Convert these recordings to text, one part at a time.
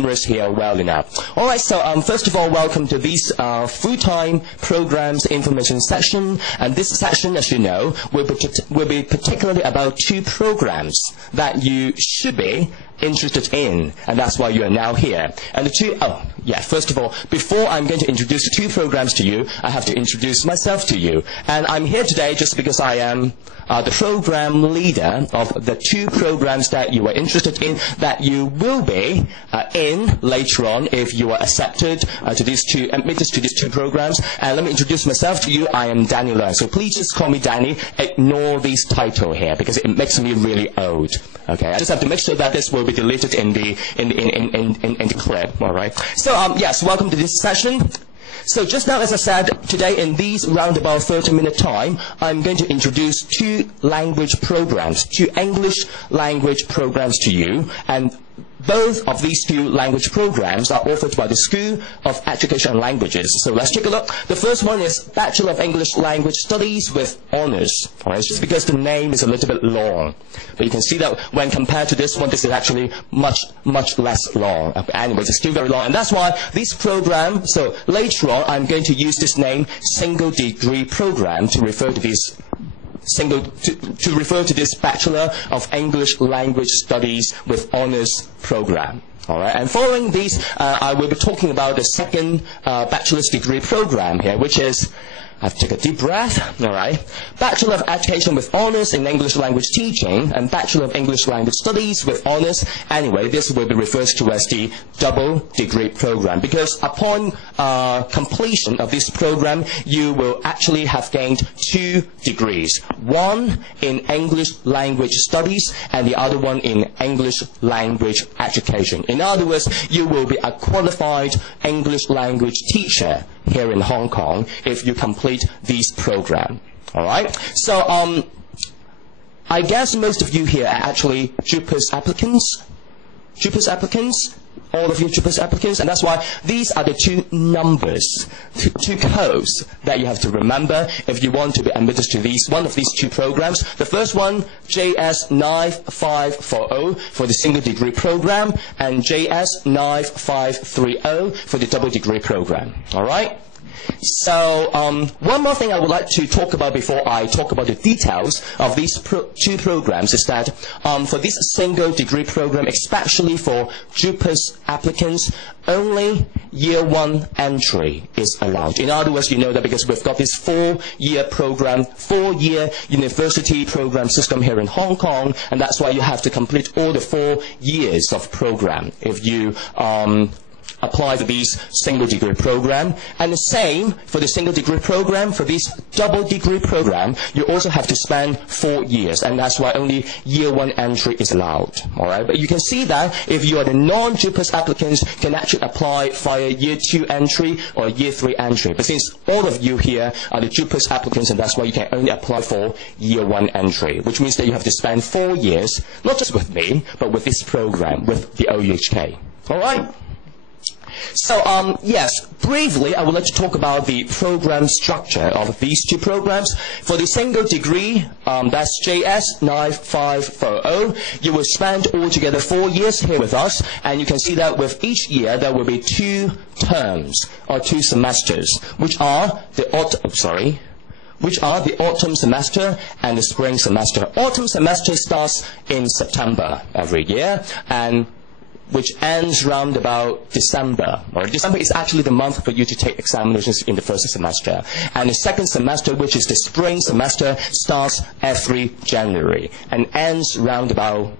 here well enough. All right, so first of all, welcome to this full-time programs information session. And this session, as you know, will be particularly about two programs that you should be interested in, and that's why you are now here. And the two, first of all, before I'm going to introduce the two programs to you, I have to introduce myself to you. And I'm here today just because I am the program leader of the two programs that you are interested in, that you will be in later on if you are accepted to these two, admitted to these two programs. And let me introduce myself to you. I am Danny Leung. So please just call me Danny. Ignore this title here because it makes me really old. Okay, I just have to make sure that this will be deleted in the clip. All right. So yes, welcome to this session. So just now, as I said, today in these roundabout 30-minute time, I'm going to introduce two language programs, two English language programs to you, and both of these two language programs are offered by the School of Education and Languages. So let's take a look. The first one is Bachelor of English Language Studies with Honours. All right, it's just because the name is a little bit long. But you can see that when compared to this one, this is actually much less long. Anyways, it's still very long. And that's why this program, so later on, I'm going to use this name, Single Degree Program, to refer to this to refer to this Bachelor of English Language Studies with Honours program. All right, and following these, I will be talking about the second bachelor's degree program here, which is, I have to take a deep breath, all right, Bachelor of Education with Honours in English Language Teaching and Bachelor of English Language Studies with Honours. Anyway, this will be referred to as the double degree program, because upon completion of this program, you will actually have gained 2 degrees. One in English Language Studies and the other one in English Language Education. In other words, you will be a qualified English language teacher here in Hong Kong if you complete this program. All right? So I guess most of you here are actually JUPAS applicants. JUPAS applicants? All of you JUPAS applicants, and that's why these are the two numbers, two codes that you have to remember if you want to be admitted to one of these two programs. The first one, JS9540 for the single degree program, and JS9530 for the double degree program. All right? So one more thing I would like to talk about before I talk about the details of these two programs is that for this single degree program, especially for JUPAS applicants, only year 1 entry is allowed. In other words, you know that because we've got this 4-year program, 4-year university program system here in Hong Kong, and that's why you have to complete all the 4 years of program if you apply for this single degree program. And the same for the single degree program. For this double degree program, you also have to spend 4 years, and that's why only year 1 entry is allowed. All right, but you can see that if you are the non-JUPAS applicants, can actually apply via year 2 entry or year 3 entry. But since all of you here are the JUPAS applicants, and that's why you can only apply for year 1 entry, which means that you have to spend 4 years, not just with me, but with this program, with the OUHK. All right? So, yes, briefly, I would like to talk about the program structure of these two programs. For the single degree, that's JS9540, you will spend altogether 4 years here with us, and you can see that with each year, there will be 2 terms, or 2 semesters, which are the autumn semester and the spring semester. Autumn semester starts in September every year, and which ends round about December. Or December is actually the month for you to take examinations in the first semester. And the second semester, which is the spring semester, starts every January and ends round about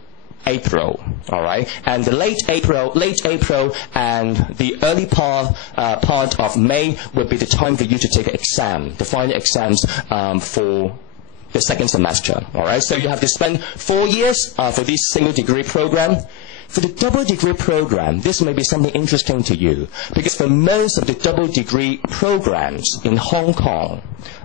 April. All right, and the late April and the early part of May would be the time for you to take an exam, the final exams for the second semester. All right, so you have to spend 4 years for this single degree program. For the double degree program, this may be something interesting to you, because for most of the double degree programs in Hong Kong,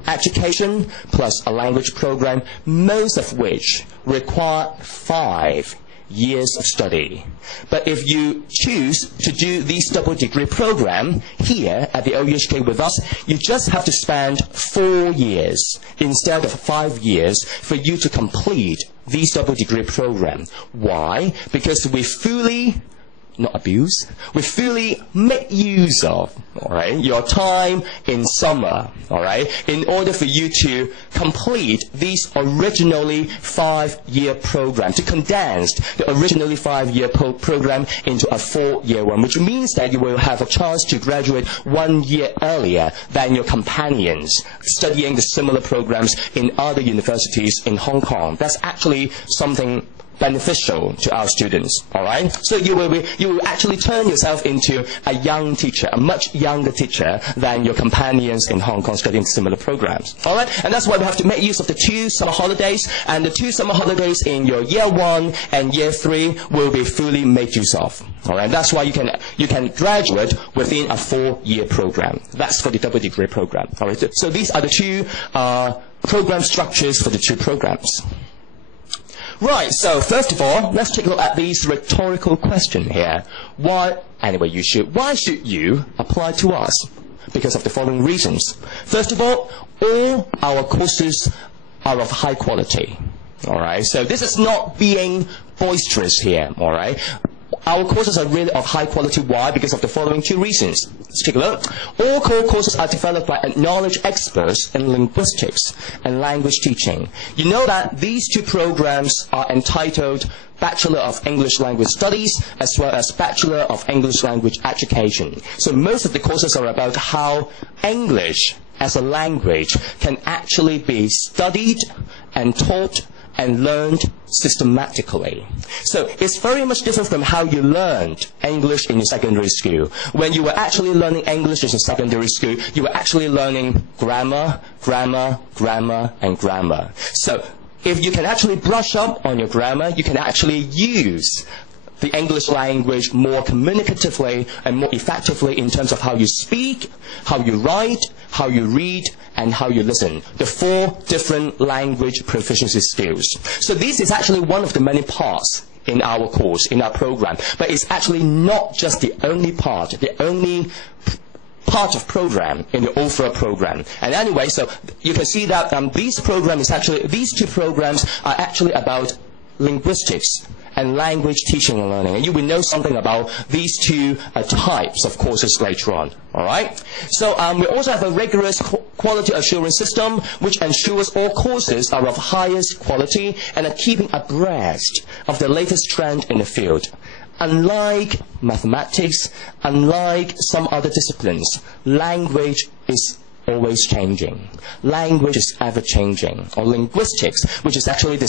education plus a language program, most of which require 5 years of study. But if you choose to do this double degree program here at the OUHK with us, you just have to spend 4 years instead of 5 years for you to complete this double degree program. Why? Because we fully not abuse. We fully make use of, all right, your time in summer, all right, in order for you to complete these originally 5-year program, to condense the originally 5-year program into a 4-year one, which means that you will have a chance to graduate 1 year earlier than your companions studying the similar programs in other universities in Hong Kong. That's actually something beneficial to our students, all right? So you will actually turn yourself into a young teacher, a much younger teacher than your companions in Hong Kong studying similar programs, all right? And that's why we have to make use of the 2 summer holidays, and the 2 summer holidays in your year 1 and year 3 will be fully made use of, all right? That's why you can graduate within a 4-year program. That's for the double degree program, all right? So these are the 2 program structures for the 2 programs. Right, so first of all, let's take a look at this rhetorical question here. Why should you apply to us? Because of the following reasons. First of all our courses are of high quality. All right, so this is not being boisterous here, all right? Our courses are really of high quality. Why? Because of the following 2 reasons. Let's take a look. All core courses are developed by acknowledged experts in linguistics and language teaching. You know that these 2 programs are entitled Bachelor of English Language Studies as well as Bachelor of English Language Education. So most of the courses are about how English as a language can actually be studied and taught and learned systematically. So it's very much different from how you learned English in your secondary school. When you were actually learning English in your secondary school, you were actually learning grammar, and grammar. So if you can actually brush up on your grammar, you can actually use the English language more communicatively and more effectively in terms of how you speak, how you write, how you read, and how you listen. The 4 different language proficiency skills. So this is actually one of the many parts in our course, in our program. But it's actually not just the only part, the only part of program in the overall program. And anyway, so you can see that these 2 programs are actually about linguistics and language teaching and learning. And you will know something about these 2 types of courses later on. All right? So we also have a rigorous quality assurance system which ensures all courses are of highest quality and are keeping abreast of the latest trend in the field. Unlike mathematics, unlike some other disciplines, language is always changing. Language is ever changing. Or linguistics, which is actually the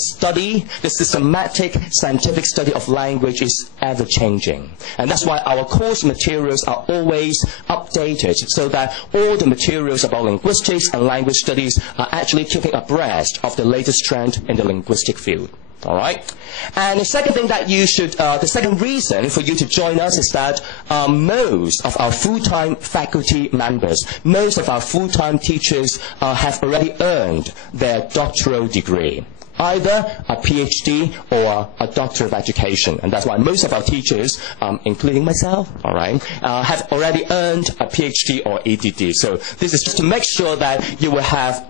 systematic scientific study of language, is ever changing. And that's why our course materials are always updated, so that all the materials about linguistics and language studies are actually keeping abreast of the latest trend in the linguistic field. All right? And the second thing that the second reason for you to join us is that most of our full-time faculty members, most of our full-time teachers have already earned their doctoral degree, either a PhD or a Doctor of Education. And that's why most of our teachers, including myself, all right, have already earned a PhD or EDD. So this is just to make sure that you will have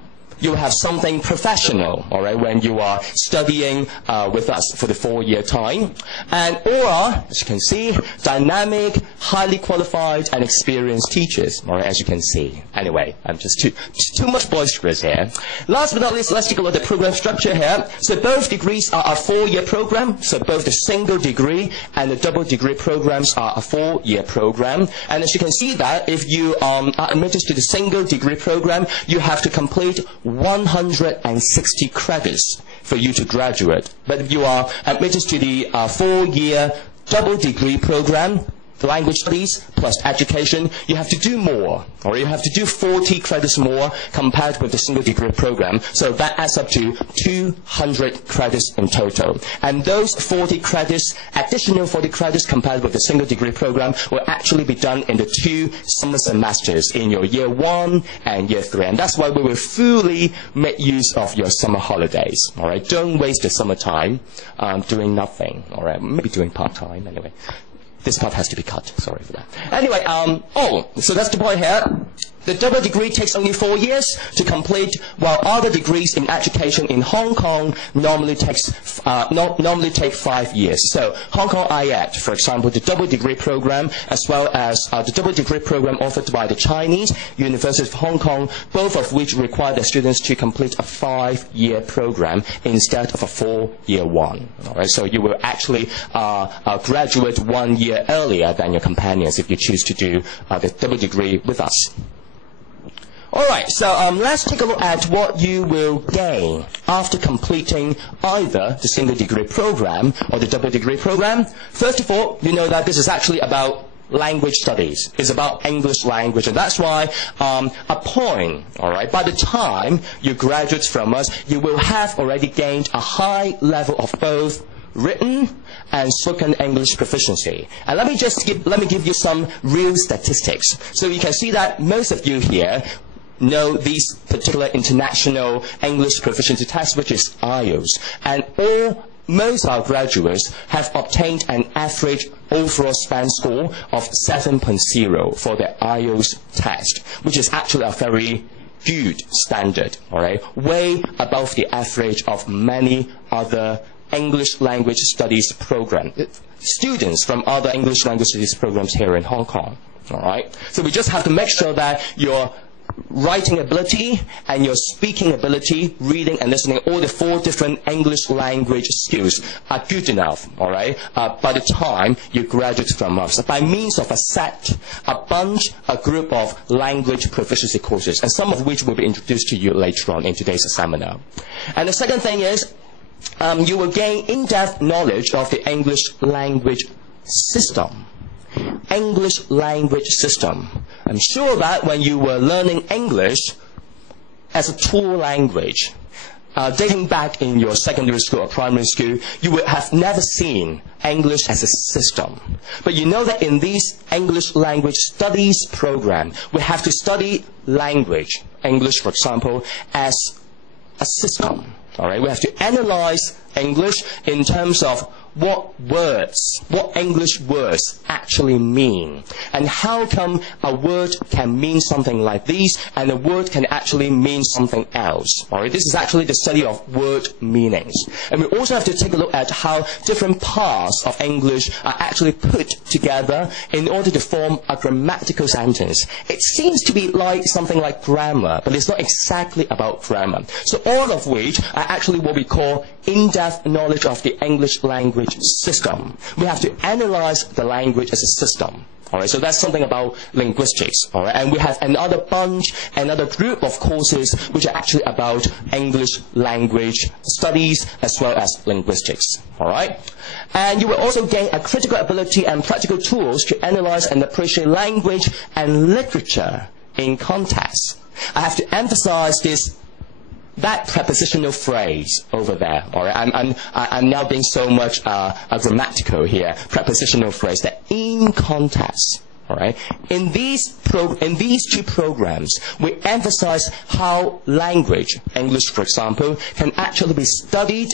something professional, all right, when you are studying with us for the 4-year time. And or, as you can see, dynamic, highly qualified and experienced teachers, all right, as you can see. Anyway, I'm just too much boisterous here. Last but not least, let's take a look at the program structure here. So both degrees are a 4-year program. So both the single degree and the double degree programs are a 4-year program. And as you can see that if you are admitted to the single degree program, you have to complete 160 credits for you to graduate. But if you are admitted to the 4-year double degree program, the language studies plus education, you have to do more, or you have to do 40 credits more compared with the single degree program. So that adds up to 200 credits in total. And those 40 credits, additional 40 credits compared with the single degree program, will actually be done in the 2 summer semesters in your year 1 and year 3. And that's why we will fully make use of your summer holidays. All right, don't waste the summer time doing nothing. All right, maybe doing part-time anyway. This part has to be cut. Sorry for that. Anyway, so that's the point here. The double degree takes only 4 years to complete, while other degrees in education in Hong Kong normally take 5 years. So Hong Kong IET, for example, the double degree program, as well as the double degree program offered by the Chinese University of Hong Kong, both of which require the students to complete a 5-year program instead of a 4-year one. All right, so you will actually graduate 1 year earlier than your companions if you choose to do the double degree with us. Alright, so let's take a look at what you will gain after completing either the single degree program or the double degree program. First of all, you know that this is actually about language studies. It's about English language, and that's why a point, alright, by the time you graduate from us, you will have already gained a high level of both written and spoken English proficiency. And let me give you some real statistics. So you can see that most of you here know these particular international English proficiency tests, which is IELTS. And most of our graduates have obtained an average overall span score of 7.0 for their IELTS test, which is actually a very good standard, all right, way above the average of many other English language studies students from other English language studies programs here in Hong Kong, all right? So we just have to make sure that your writing ability and your speaking ability, reading and listening, all the 4 different English language skills are good enough, all right, by the time you graduate from us, by means of a group of language proficiency courses, and some of which will be introduced to you later on in today's seminar. And the second thing is, you will gain in-depth knowledge of the English language system. English language system. I'm sure that when you were learning English as a tool language, dating back in your secondary school or primary school, you would have never seen English as a system. But you know that in this English language studies program, we have to study language, English for example, as a system. All right, we have to analyze English in terms of what English words actually mean, and how come a word can mean something like this and a word can actually mean something else. All right, this is actually the study of word meanings. And we also have to take a look at how different parts of English are actually put together in order to form a grammatical sentence. It seems to be like something like grammar, but it's not exactly about grammar. So all of which are actually what we call in-depth knowledge of the English language system. We have to analyze the language as a system. All right, so that's something about linguistics. All right, and we have another group of courses which are actually about English language studies as well as linguistics. All right, and you will also gain a critical ability and practical tools to analyze and appreciate language and literature in context. I have to emphasize that prepositional phrase over there, all right? I'm now being so much grammatical here. Prepositional phrase, that in context, all right? In these 2 programs, we emphasize how language, English for example, can actually be studied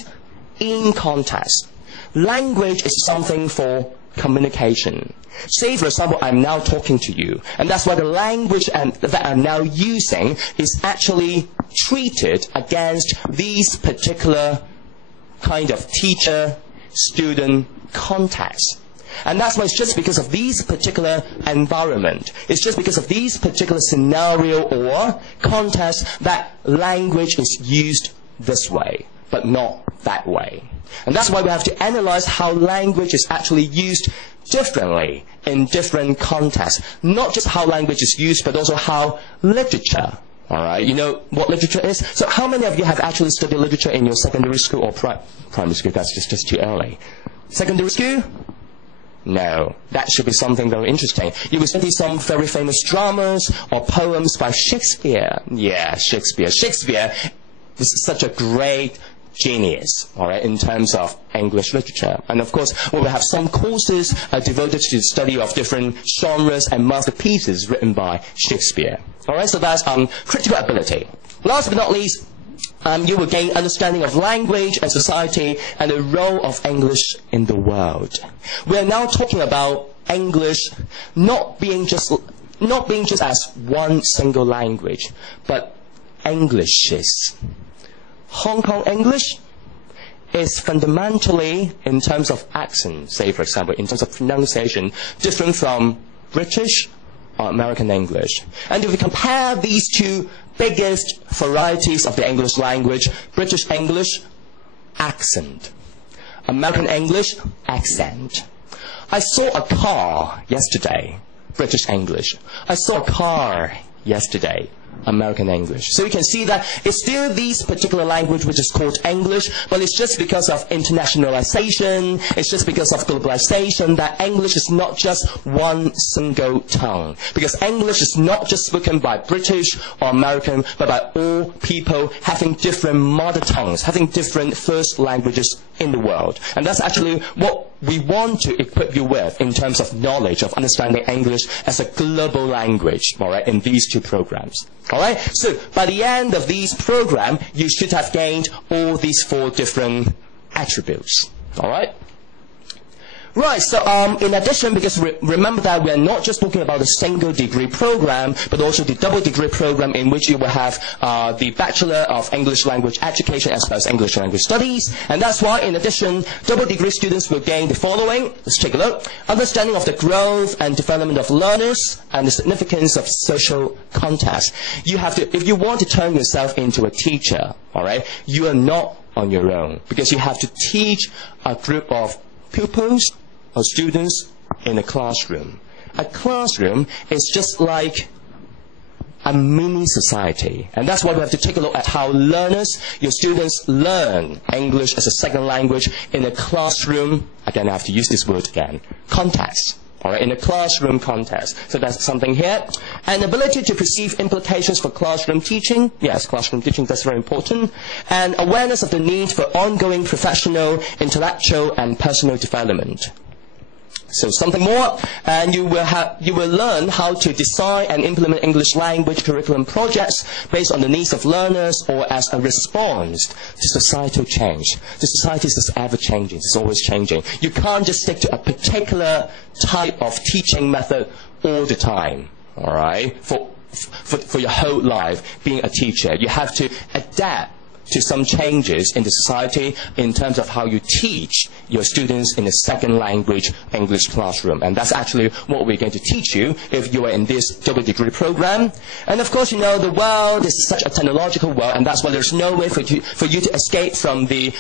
in context. Language is something for communication. Say, for example, I'm now talking to you, and that's why the language that I'm now using is actually treated against these particular kind of teacher-student context. And that's why it's just because of this particular environment, it's just because of this particular scenario or context that language is used this way, but not that way. And that's why we have to analyze how language is actually used differently in different contexts. Not just how language is used, but also how literature, all right, you know what literature is? So how many of you have actually studied literature in your secondary school or primary school? That's just too early. Secondary school? No, that should be something very interesting. You will study some very famous dramas or poems by Shakespeare. Yeah, Shakespeare. Shakespeare is such a great genius, all right, in terms of English literature. And of course, we will have some courses devoted to the study of different genres and masterpieces written by Shakespeare. All right, so that's critical ability. Last but not least, you will gain understanding of language and society and the role of English in the world. We are now talking about English not being just not being just as one single language, but Englishes. Hong Kong English is fundamentally, in terms of accent, say for example, in terms of pronunciation, different from British or American English. And if we compare these two biggest varieties of the English language, British English, accent. American English, accent. I saw a car yesterday, British English. I saw a car yesterday, American English. So you can see that it's still this particular language which is called English, but it's just because of internationalization, it's just because of globalization that English is not just one single tongue. Because English is not just spoken by British or American, but by all people having different mother tongues, having different first languages in the world. And that's actually what we want to equip you with in terms of knowledge of understanding English as a global language, all right, in these two programs. All right, so by the end of these programs, you should have gained all these 4 different attributes. All right. Right, so in addition, because remember that we are not just talking about a single degree program, but also the double degree program in which you will have the Bachelor of English Language Education as well as English Language Studies. And that's why, in addition, double degree students will gain the following. Let's take a look. Understanding of the growth and development of learners and the significance of social context. You have to, if you want to turn yourself into a teacher, all right, you are not on your own, because you have to teach a group of pupils or students in a classroom. A classroom is just like a mini society. And that's why we have to take a look at how learners, your students, learn English as a second language in a classroom, again I have to use this word again, context. All right, in a classroom context. So that's something here. And ability to perceive implications for classroom teaching. Yes, classroom teaching, that's very important. And awareness of the need for ongoing professional, intellectual, and personal development. So something more, and you will learn how to design and implement English language curriculum projects based on the needs of learners or as a response to societal change. The society is just ever changing, it's always changing. You can't just stick to a particular type of teaching method all the time, all right? For your whole life being a teacher, you have to adapt to some changes in the society in terms of how you teach your students in a second language English classroom. And that's actually what we're going to teach you if you are in this double degree program. And of course, you know, the world is such a technological world, and that's why there's no way for you to escape from the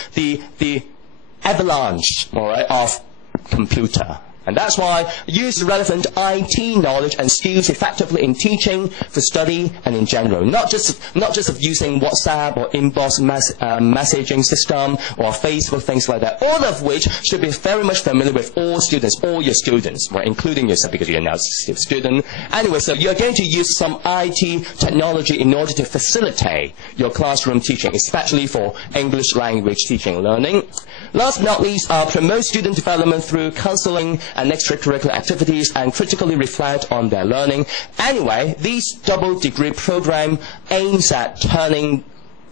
avalanche, all right, of computer. And that's why use relevant IT knowledge and skills effectively in teaching, for study, and in general. Not just of using WhatsApp or inbox messaging system or Facebook, things like that. All of which should be very much familiar with all students, all your students, right, including yourself because you're now a student. Anyway, so you're going to use some IT technology in order to facilitate your classroom teaching, especially for English language teaching and learning. Last but not least, promote student development through counseling and extracurricular activities and critically reflect on their learning. Anyway, this double degree program aims at turning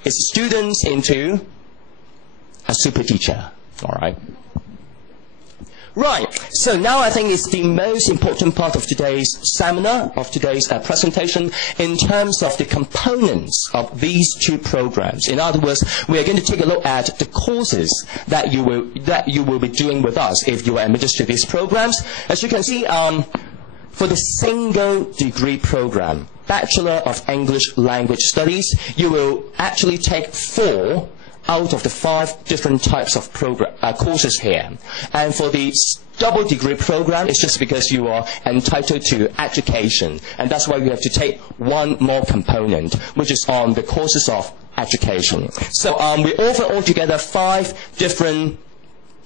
its students into a super teacher. All right. Right, so now I think it's the most important part of today's seminar, of today's presentation, in terms of the components of these two programs. In other words, we are going to take a look at the courses that you will be doing with us if you are admitted to these programs. As you can see, for the single degree program, Bachelor of English Language Studies, you will actually take 4 out of the 5 different types of courses here. And for the double degree program, it's just because you are entitled to education. And that's why we have to take 1 more component, which is on the courses of education. So we offer altogether 5 different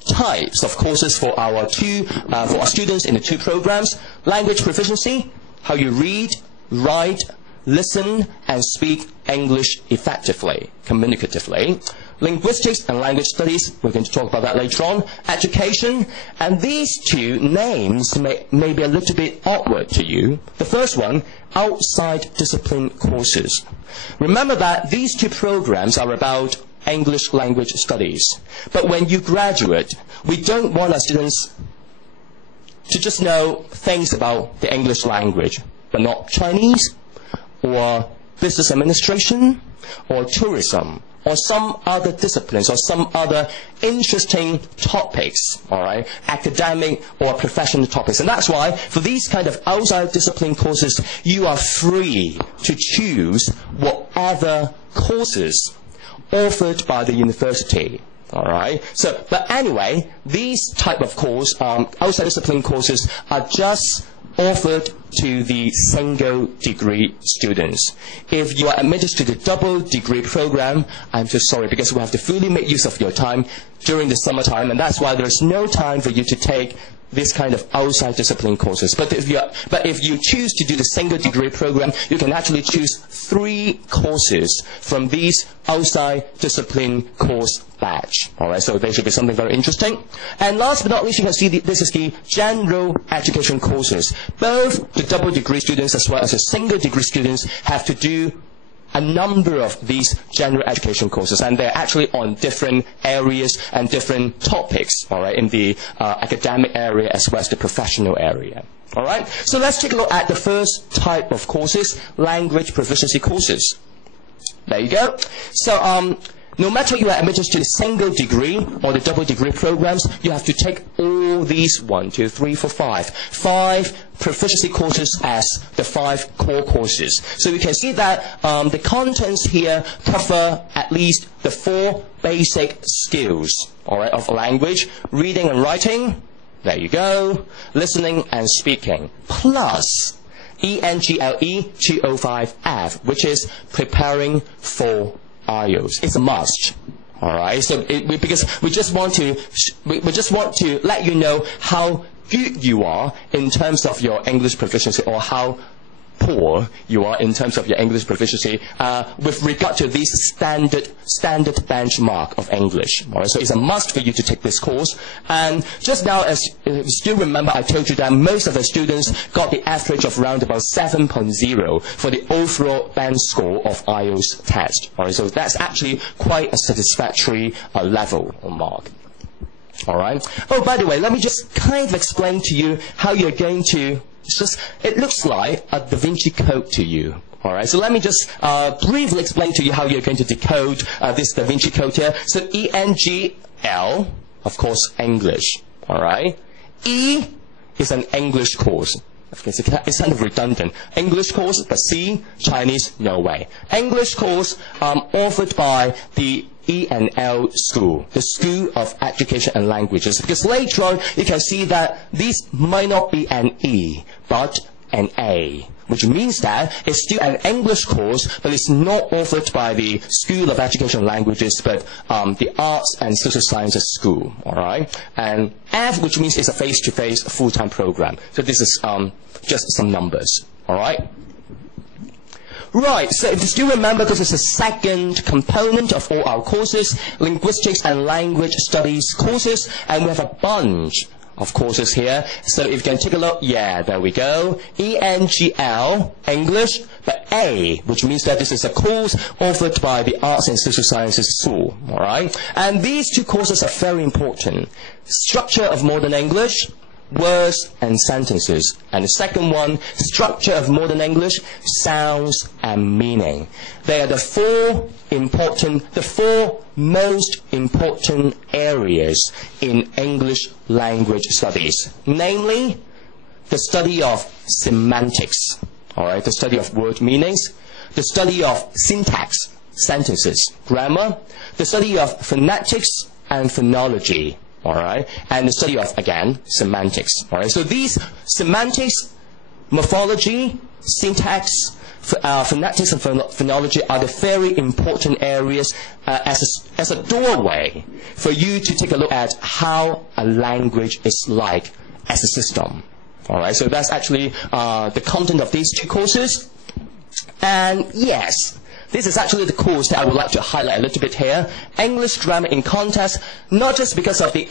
types of courses for our students in the 2 programs. Language proficiency, how you read, write, listen, and speak English effectively, communicatively. Linguistics and language studies, we're going to talk about that later on. Education, and these 2 names may be a little bit awkward to you. The first one, outside discipline courses. Remember that these 2 programs are about English language studies. But when you graduate, we don't want our students to just know things about the English language. but not Chinese, or business administration, or tourism, or some other disciplines, or some other interesting topics, all right, academic or professional topics. And that's why for these kind of outside discipline courses, you are free to choose whatever courses offered by the university. All right. So, but anyway, these type of course, outside discipline courses, are just offered to the single degree students. If you are admitted to the double degree program, I'm so sorry, because we have to fully make use of your time during the summertime, and that's why there's no time for you to take this kind of outside discipline courses. But if you choose to do the single degree program, you can actually choose 3 courses from these outside discipline course batch. All right, so there should be something very interesting. And last but not least, you can see this is the general education courses. Both the double degree students as well as the single degree students have to do a number of these general education courses, and they're actually on different areas and different topics, all right, in the academic area as well as the professional area. All right, so let's take a look at the first type of courses, language proficiency courses. There you go. So no matter you are admitted to the single degree or the double degree programs, you have to take all these 5 proficiency courses as the 5 core courses. So you can see that the contents here cover at least the 4 basic skills, all right, of language: reading and writing. There you go. Listening and speaking, plus ENGLE 205F, which is preparing for IELTS. It's a must. All right. So because we just want to let you know how good you are in terms of your English proficiency, or how poor you are in terms of your English proficiency with regard to this standard benchmark of English. All right, so it's a must for you to take this course. And just now, as you still remember, I told you that most of the students got the average of around about 7.0 for the overall band score of IELTS test. All right, so that's actually quite a satisfactory level or mark. All right. Oh, by the way, let me just kind of explain to you how you're going to. It looks like a Da Vinci Code to you. All right, so let me just briefly explain to you how you're going to decode this Da Vinci Code here. So ENGL, of course, English. All right. E is an English course. Okay, so it's kind of redundant. English course, but C, Chinese, no way. English course offered by the E&L school, the School of Education and Languages, because later on you can see that this might not be an E, but an A, which means that it's still an English course, but it's not offered by the School of Education and Languages, but the Arts and Social Sciences School, all right? And F, which means it's a face-to-face full-time program. So this is just some numbers, all right? Right, so if you still remember, this is the second component of all our courses, linguistics and language studies courses, and we have a bunch of courses here. So if you can take a look, yeah, there we go. ENGL, English, but A, which means that this is a course offered by the Arts and Social Sciences School, all right? And these 2 courses are very important. Structure of Modern English, words and sentences. And the second one, structure of modern English, sounds and meaning. They are the 4 most important areas in English language studies. Namely, the study of semantics, all right, the study of word meanings, the study of syntax, sentences, grammar, the study of phonetics and phonology, all right, and the study of, again, semantics. All right, so these semantics, morphology, syntax, phonetics and phonology are the very important areas as a doorway for you to take a look at how a language is like as a system. All right, so that's actually the content of these 2 courses. And yes, this is actually the course that I would like to highlight a little bit here. English grammar in context, not just because of the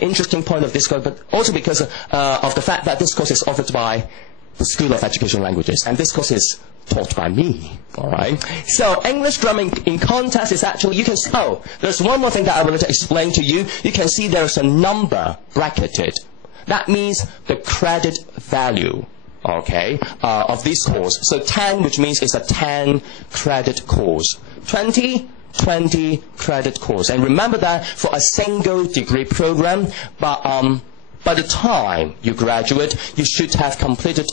interesting point of this course, but also because of the fact that this course is offered by the School of Education and Languages, and this course is taught by me. All right. So English grammar in context is actually, you can. Oh, there's one more thing that I would like to explain to you. You can see there's a number bracketed. That means the credit value okay, of this course. So 10, which means it's a 10 credit course. 20 credit course. And remember that for a single degree program, by the time you graduate, you should have completed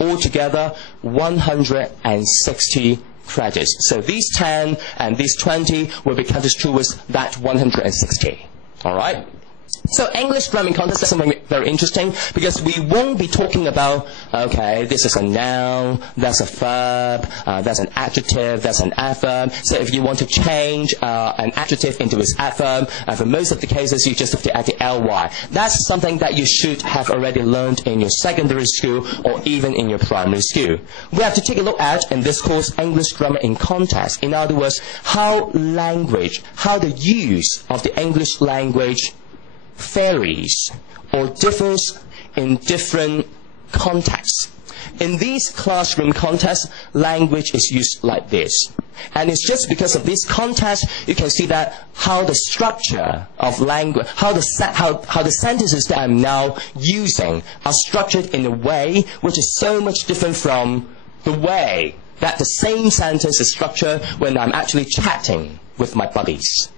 altogether 160 credits. So these 10 and these 20 will be counted towards that 160. All right? So English grammar contest is something very interesting because we won't be talking about, okay, this is a noun, that's a verb, that's an adjective, that's an adverb. So if you want to change an adjective into its adverb, for most of the cases you just have to add the ly. That's something that you should have already learned in your secondary school or even in your primary school. We have to take a look at, in this course, English grammar in context. In other words, how the use of the English language varies or differs in different contexts. In these classroom contexts, language is used like this. And it's just because of this context, you can see that how the structure of language, how the sentences that I'm now using are structured in a way which is so much different from the way that the same sentence is structured when I'm actually chatting with my buddies.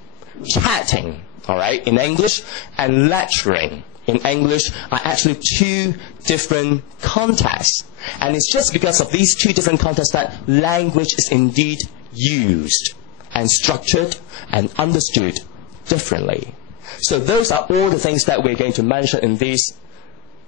Chatting, all right, in English, and lecturing in English are actually two different contexts. And it's just because of these two different contexts that language is indeed used and structured and understood differently. So those are all the things that we're going to mention in this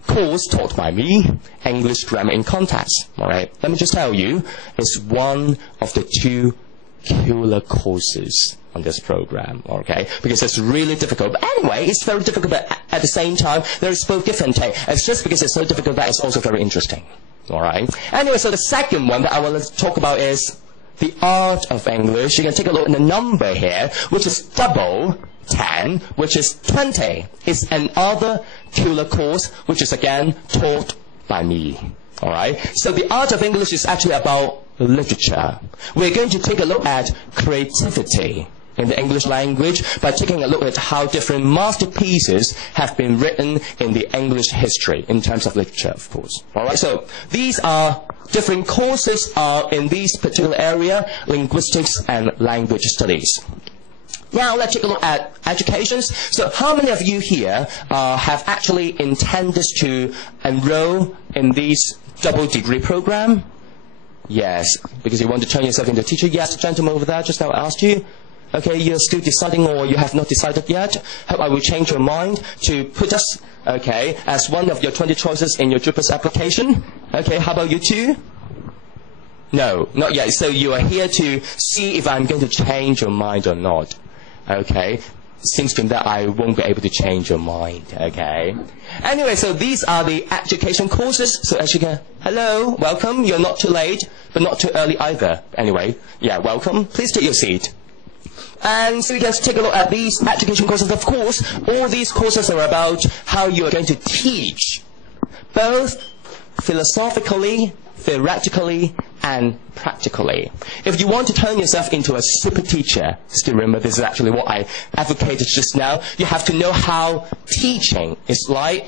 course taught by me, English Grammar in Context. All right, let me just tell you, it's one of the two killer courses on this program, okay? Because it's really difficult. But anyway, it's very difficult, but at the same time, there is both give and take. It's just because it's so difficult that it's also very interesting, all right? Anyway, so the second one that I want to talk about is the art of English. You can take a look at the number here, which is double 10, which is 20. It's another killer course, which is again taught by me, all right? So the art of English is actually about literature. We're going to take a look at creativity in the English language by taking a look at how different masterpieces have been written in the English history in terms of literature, of course. All right, so these are different courses in this particular area, linguistics and language studies. Now let's take a look at education. So how many of you here have actually intended to enroll in this double degree program? Yes, because you want to turn yourself into a teacher. Yes, the gentleman over there just now asked you. Okay, you're still deciding or you have not decided yet. Hope I will change your mind to put us, okay, as one of your 20 choices in your JUPAS application. Okay, how about you two? No, not yet. So you are here to see if I'm going to change your mind or not. Okay, seems to me that I won't be able to change your mind, okay? Anyway, so these are the education courses. So as you can, hello, welcome. You're not too late, but not too early either. Anyway, yeah, welcome. Please take your seat. And so we can take a look at these education courses. Of course, all these courses are about how you are going to teach, both philosophically, theoretically, and practically. If you want to turn yourself into a super teacher, still remember this is actually what I advocated just now, you have to know how teaching is like,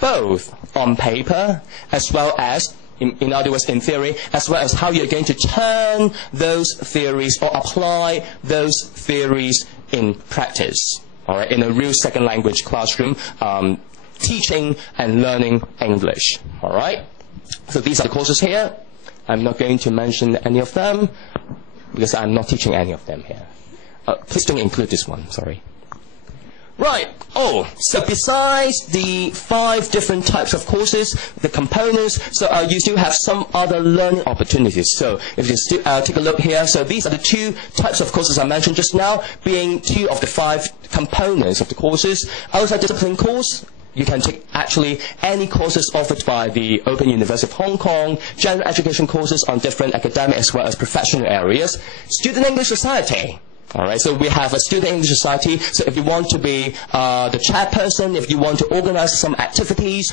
both on paper as well as, in other words, in theory, as well as how you're going to turn those theories or apply those theories in practice, all right, in a real second language classroom, teaching and learning English, all right? So these are the courses here. I'm not going to mention any of them because I'm not teaching any of them here. Please don't include this one, sorry. Right, so besides the 5 different types of courses, the components, so you still have some other learning opportunities. So if you still take a look here, so these are the 2 types of courses I mentioned just now, being 2 of the 5 components of the courses. Outside discipline course, you can take actually any courses offered by the Open University of Hong Kong, general education courses on different academic as well as professional areas. Student English Society. All right, so we have a Student English Society. So if you want to be the chairperson, if you want to organize some activities,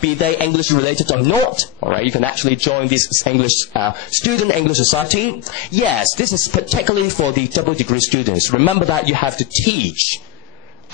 be they English related or not, all right, you can actually join this Student English Society. Yes, this is particularly for the double degree students. Remember that you have to teach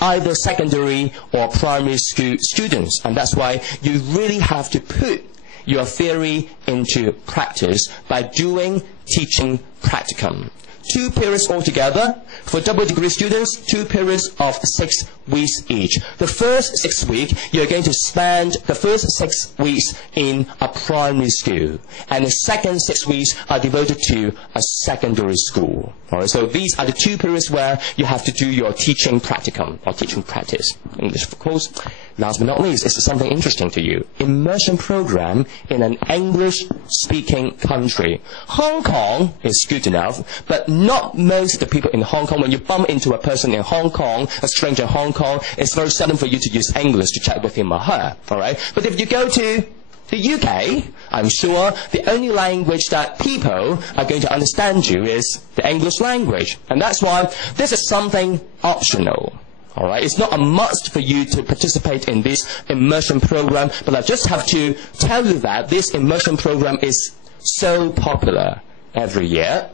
either secondary or primary school students, and that's why you really have to put your theory into practice by doing teaching practicum. 2 periods altogether. For double degree students, 2 periods of 6 weeks each. The first 6 weeks, you're going to spend the first 6 weeks in a primary school. And the second 6 weeks are devoted to a secondary school. Alright, so these are the 2 periods where you have to do your teaching practicum, or teaching practice. English, of course. Last but not least, is something interesting to you. Immersion program in an English-speaking country. Hong Kong is good enough, but not most of the people in Hong Kong. When you bump into a person in Hong Kong, a stranger in Hong Kong, it's very seldom for you to use English to chat with him or her. Alright? But if you go to the UK, I'm sure the only language that people are going to understand you is the English language. And that's why this is something optional. Alright, it's not a must for you to participate in this immersion program, but I just have to tell you that this immersion program is so popular every year.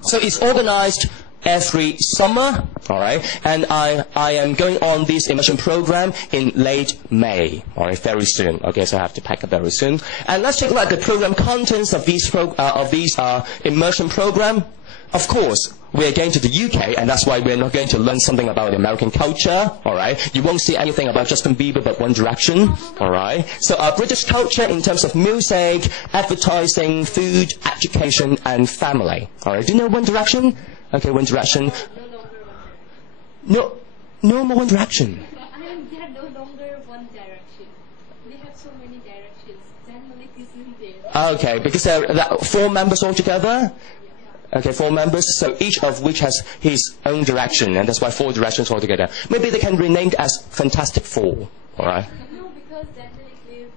So it's organized every summer, alright, and I am going on this immersion program in late May, alright, very soon. Okay, so I have to pack up very soon. And let's take a look at the program contents of these immersion program. Of course, we are going to the UK, and that's why we're not going to learn something about American culture, alright? You won't see anything about Justin Bieber but One Direction, alright? So British culture in terms of music, advertising, food, education, and family. Alright, do you know One Direction? Okay, One Direction. No more One Direction. They are no longer One Direction. They have so many directions. Then it isn't there. Okay, because there are 4 members altogether? Okay, 4 members, so each of which has his own direction, and that's why 4 directions altogether. Maybe they can rename it as Fantastic Four, alright? No, because then it is...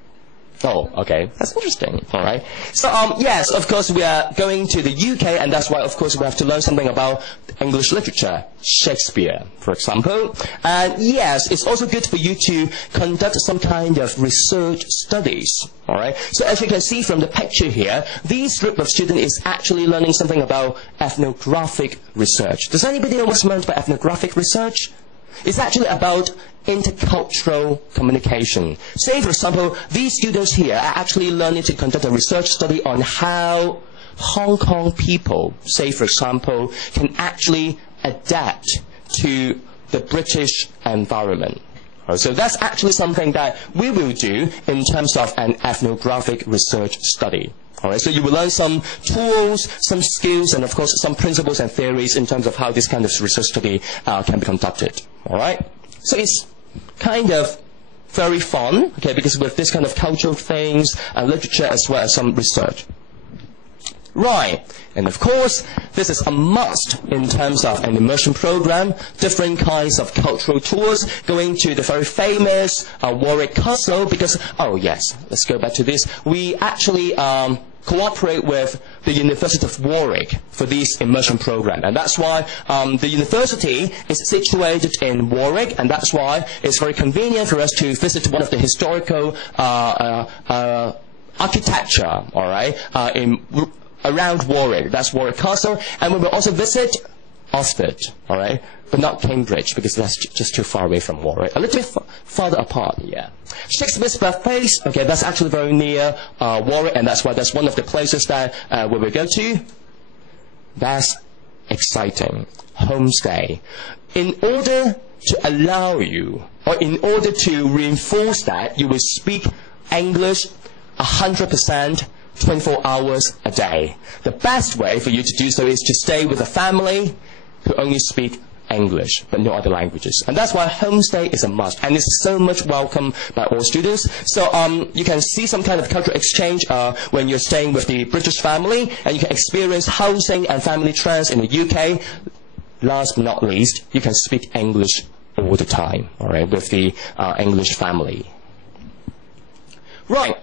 Oh, okay. That's interesting. All right. So, yes, of course, we are going to the UK, and that's why, of course, we have to learn something about English literature, Shakespeare, for example. And yes, it's also good for you to conduct some kind of research studies. All right. So, as you can see from the picture here, this group of students is actually learning something about ethnographic research. Does anybody know what's meant by ethnographic research? It's actually about intercultural communication. Say, for example, these students here are actually learning to conduct a research study on how Hong Kong people, say, for example, can actually adapt to the British environment. So that's actually something that we will do in terms of an ethnographic research study. Alright, so you will learn some tools, some skills, and of course some principles and theories in terms of how this kind of research study can be conducted. Alright, so it's kind of very fun, okay, because with this kind of cultural things and literature as well as some research. Right, and of course, this is a must in terms of an immersion program, different kinds of cultural tours, going to the very famous Warwick Castle, because, oh yes, let's go back to this. We actually cooperate with the University of Warwick for this immersion program, and that's why the university is situated in Warwick, and that's why it's very convenient for us to visit one of the historical architecture, all right, around Warwick. That's Warwick Castle, and we will also visit Oxford, all right, but not Cambridge because that's just too far away from Warwick. A little bit farther apart, yeah. Shakespeare's birthplace, okay, that's actually very near Warwick, and that's why that's one of the places that we will go to. That's exciting. Homestay. In order to allow you, or in order to reinforce that you will speak English 100%. 24 hours a day. The best way for you to do so is to stay with a family who only speak English, but no other languages. And that's why homestay is a must, and it's so much welcome by all students. So you can see some kind of cultural exchange when you're staying with the British family, and you can experience housing and family trends in the UK. Last but not least, you can speak English all the time, all right, with the English family. Right.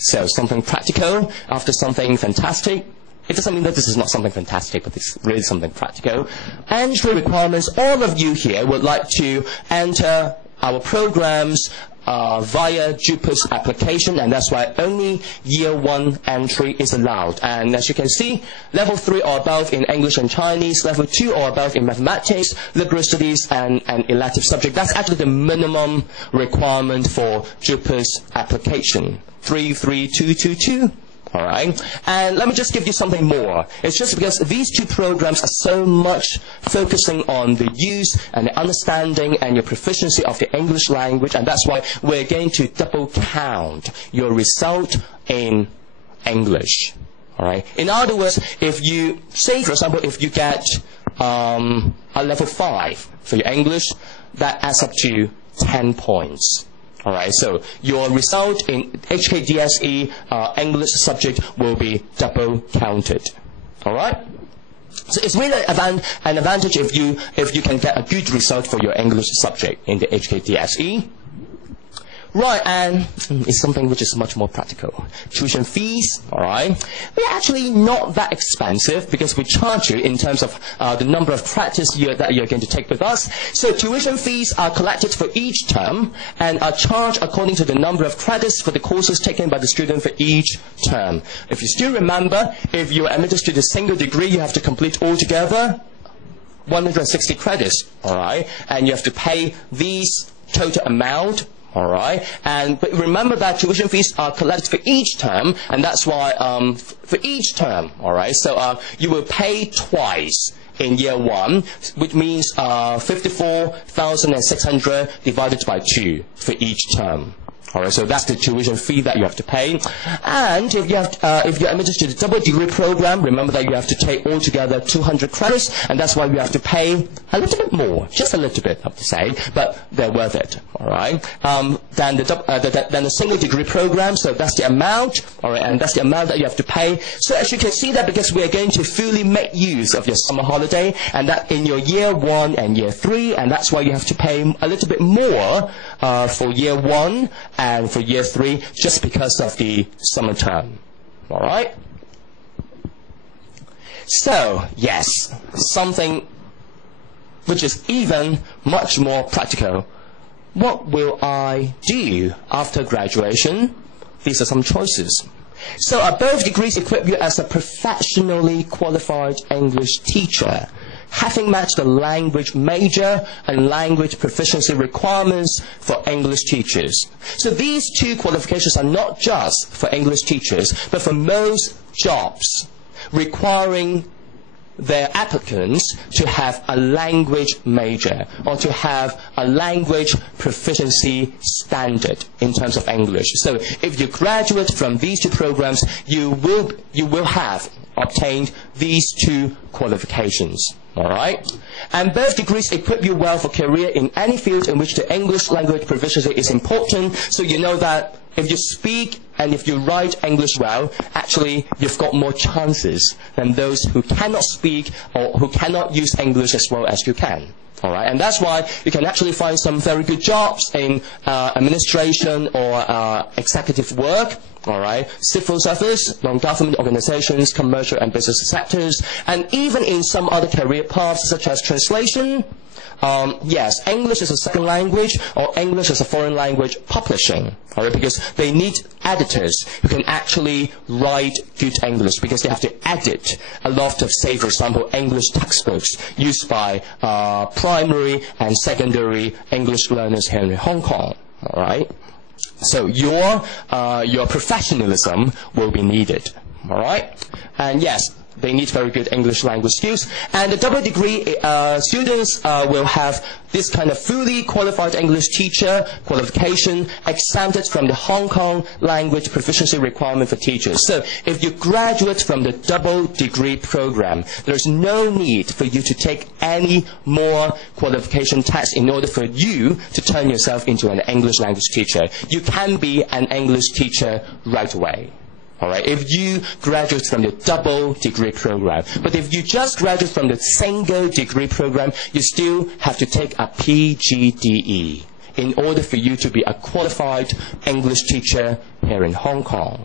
So something practical after something fantastic. It doesn't mean that this is not something fantastic, but it's really something practical. Entry requirements. All of you here would like to enter our programs via JUPAS application, and that's why only Year 1 entry is allowed. And as you can see, Level 3 or above in English and Chinese, Level 2 or above in Mathematics, Liberal Studies, and elective subject. That's actually the minimum requirement for JUPAS application. 33222. All right, and let me just give you something more. It's just because these two programs are so much focusing on the use and the understanding and your proficiency of the English language, and that's why we're going to double count your result in English. All right. In other words, if you say, for example, if you get a level 5 for your English, that adds up to 10 points. All right, so your result in HKDSE English subject will be double counted. All right, so it's really an advantage if you can get a good result for your English subject in the HKDSE. Right, and it's something which is much more practical. Tuition fees, all right. They're actually not that expensive because we charge you in terms of the number of practice that you're going to take with us. So tuition fees are collected for each term and are charged according to the number of credits for the courses taken by the student for each term. If you still remember, if you are admitted to the single degree, you have to complete altogether 160 credits, all right, and you have to pay these total amount. All right, but remember that tuition fees are collected for each term, and that's why for each term, all right, so you will pay twice in Year 1, which means 54,600 divided by 2 for each term. All right, so that's the tuition fee that you have to pay. And if you're admitted to the double degree program, remember that you have to take altogether 200 credits, and that's why you have to pay a little bit more, just a little bit, I have to say, but they're worth it. All right. Then the single degree program, so that's the amount. All right, and that's the amount that you have to pay. So as you can see that because we are going to fully make use of your summer holiday, and that in your Year 1 and Year 3, and that's why you have to pay a little bit more for Year 1 and for Year 3, just because of the summer term. All right? So, yes, something which is even much more practical. What will I do after graduation? These are some choices. So, both degrees equip you as a professionally qualified English teacher, having matched the language major and language proficiency requirements for English teachers. So these two qualifications are not just for English teachers, but for most jobs requiring their applicants to have a language major or to have a language proficiency standard in terms of English. So if you graduate from these two programs, you will have obtained these two qualifications. All right? And both degrees equip you well for career in any field in which the English language proficiency is important. So you know that if you speak and if you write English well, actually you've got more chances than those who cannot speak or who cannot use English as well as you can. All right, and that's why you can actually find some very good jobs in administration or executive work, all right, civil service, non-government organizations, commercial and business sectors, and even in some other career paths such as translation. Yes, English as a second language or English as a foreign language publishing, all right, because they need editors who can actually write good English because they have to edit a lot of, say, for example, English textbooks used by primary and secondary English learners here in Hong Kong, all right. So your professionalism will be needed, all right, and yes, they need very good English language skills. And the double degree students will have this kind of fully qualified English teacher qualification exempted from the Hong Kong language proficiency requirement for teachers. So if you graduate from the double degree program, there's no need for you to take any more qualification tests in order for you to turn yourself into an English language teacher. You can be an English teacher right away. All right, if you graduate from the double degree program. But if you just graduate from the single degree program, you still have to take a PGDE in order for you to be a qualified English teacher here in Hong Kong.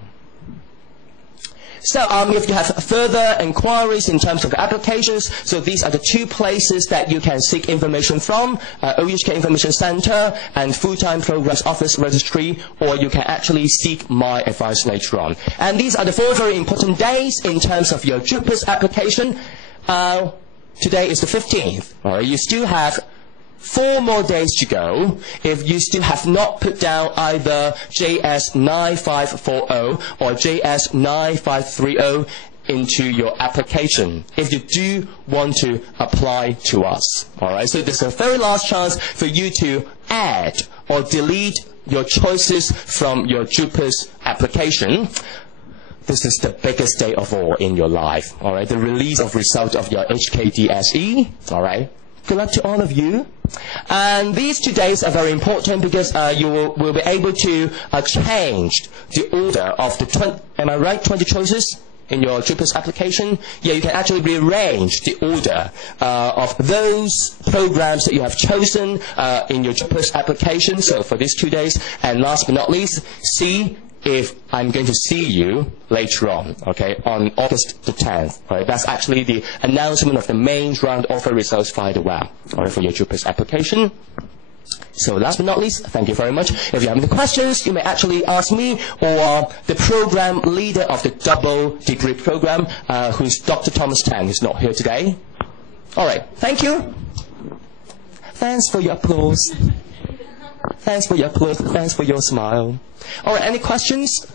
So if you have further inquiries in terms of applications, so these are the two places that you can seek information from, OUHK Information Center and Full-Time Programs Office Registry, or you can actually seek my advice later on. And these are the 4 very important days in terms of your JUPAS application. Today is the 15th. All right, you still have 4 more days to go. If you still have not put down either JS9540 or JS9530 into your application, if you do want to apply to us. All right, so this is a very last chance for you to add or delete your choices from your JUPAS application. This is the biggest day of all in your life. All right, the release of result of your HKDSE. All right. Good luck to all of you. And these 2 days are very important because you will be able to change the order of the 20 choices in your JUPAS application. Yeah, you can actually rearrange the order of those programs that you have chosen in your JUPAS application. So for these 2 days, and last but not least, see if I'm going to see you later on, okay, on August the 10th. Right? That's actually the announcement of the main round offer results via the web, all right, for your JUPAS application. So last but not least, thank you very much. If you have any questions, you may actually ask me or the program leader of the double degree program, who's Dr. Thomas Tang, who's not here today. All right, thank you. Thanks for your applause. Thanks for your applause. Thanks for your smile. All right, any questions?